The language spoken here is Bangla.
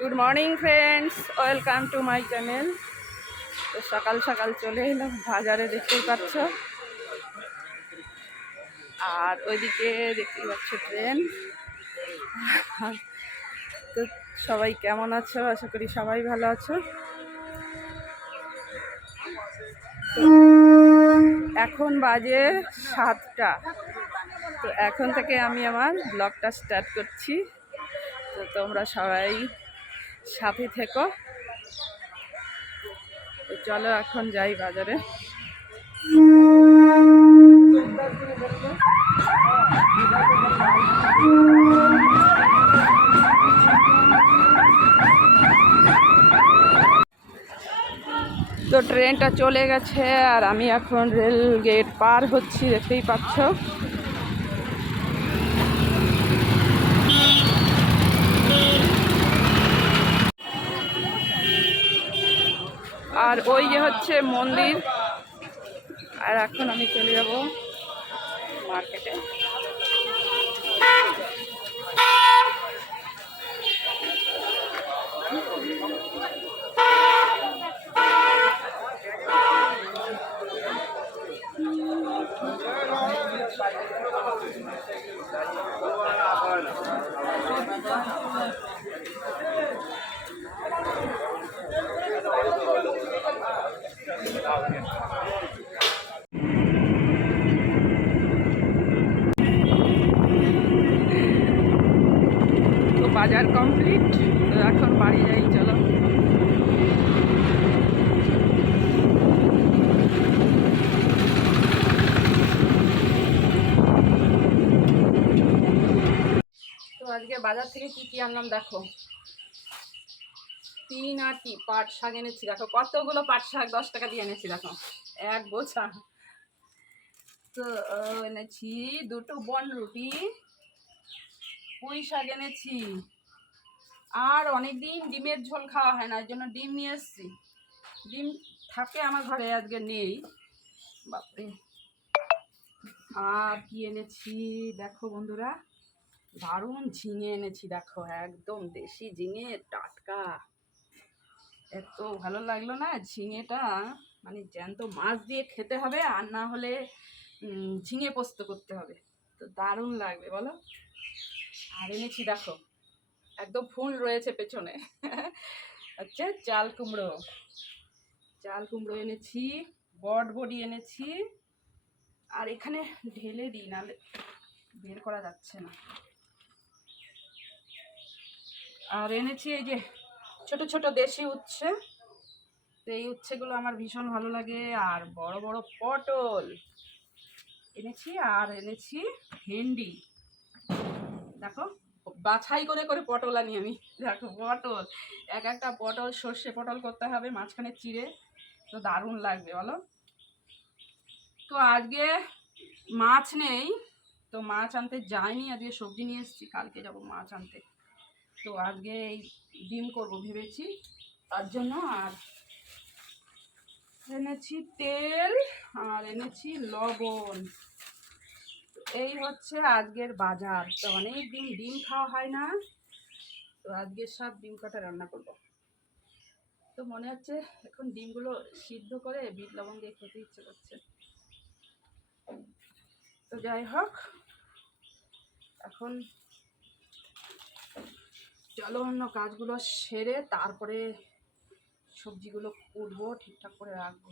Good morning friends, welcome to my channel. তো সকাল সকাল চলে এলাম বাজারে, দেখতেই পাচ্ছ। আর ওইদিকে দেখতেই পাচ্ছ ট্রেন। তো সবাই কেমন আছো? আশা করি সবাই ভালো আছো। এখন বাজে 7টা। তো এখন থেকে আমি আমার ব্লগটা স্টার্ট করছি। তো তোমরা সবাই সাথে থেকো। তো চলো এখন যাই বাজারে। তো ট্রেনটা চলে গেছে আর আমি এখন রেল গেট পার হচ্ছি, দেখতেই পাচ্ছ। আর ওই যে হচ্ছে মন্দির। আর এখন আমি চলে যাব মার্কেটে। তো বাজার কমপ্লিট, তো এখন বাড়ি যাই, চলো। তো আজকে বাজার থেকে কি কি আনলাম দেখো। 3 আটি পাট শাক এনেছি, দেখো কতগুলো পাট শাক 10 টাকা দিয়ে এনেছি, দেখো এক বোঝা। তো এনেছি 2টো বনরুটি, পুঁই শাক এনেছি। আর অনেকদিন ডিমের ঝোল খাওয়া হয় না, ওই জন্য ডিম নিয়ে এসেছি। ডিম থাকে আমার ঘরে, আজকে নেই, বাপরে। আর কি এনেছি দেখো বন্ধুরা, দারুণ ঝিঙে এনেছি, দেখো একদম দেশি ঝিঙে, টাটকা। এত ভালো লাগলো না ঝিঙেটা, মানে জ্যান্ত মাছ দিয়ে খেতে হবে, আর না হলে ঝিঙে পোস্ত করতে হবে, তো দারুণ লাগবে বলো। আর এনেছি দেখো, একদম ফুল রয়েছে পেছনে, আচ্ছা চাল কুমড়ো। চাল কুমড়ো এনেছি, বটবডি এনেছি। আর এখানে ঢেলে দিই, নাহলে বের করা যাচ্ছে না। আর এনেছি এই যে ছোট ছোট দেশি উচ্ছে। তো এই উচ্ছেগুলো আমার ভীষণ ভালো লাগে। আর বড় বড় পটল এনেছি। আর এনেছি ভেন্ডি, দেখো বাছাই করে করে পটল আনি আমি, দেখো পটল, এক একটা পটল সর্ষে পটল করতে হবে মাঝখানে চিড়ে, তো দারুণ লাগবে বলো। তো আজকে মাছ নেই, তো মাছ আনতে যাইনি, আজকে সবজি নিয়ে এসেছি, কালকে যাব মাছ আনতে। তো আজকে এই ডিম করব ভেবেছি, তার জন্য। আর এনেছি তেল, আর এনেছি লবণ। এই হচ্ছে আজকের বাজার। তো অনেক দিন ডিম খাওয়া হয় না, তো আজকে সব ডিম কাটা রান্না করব। তো মনে হচ্ছে এখন ডিমগুলো সিদ্ধ করে বিট লবণ দিয়ে খেতে ইচ্ছে করছে। তো যাই হোক, এখন চলো অন্য কাজগুলো সেরে তারপরে সবজিগুলো কুটবো, ঠিকঠাক করে রাখবো।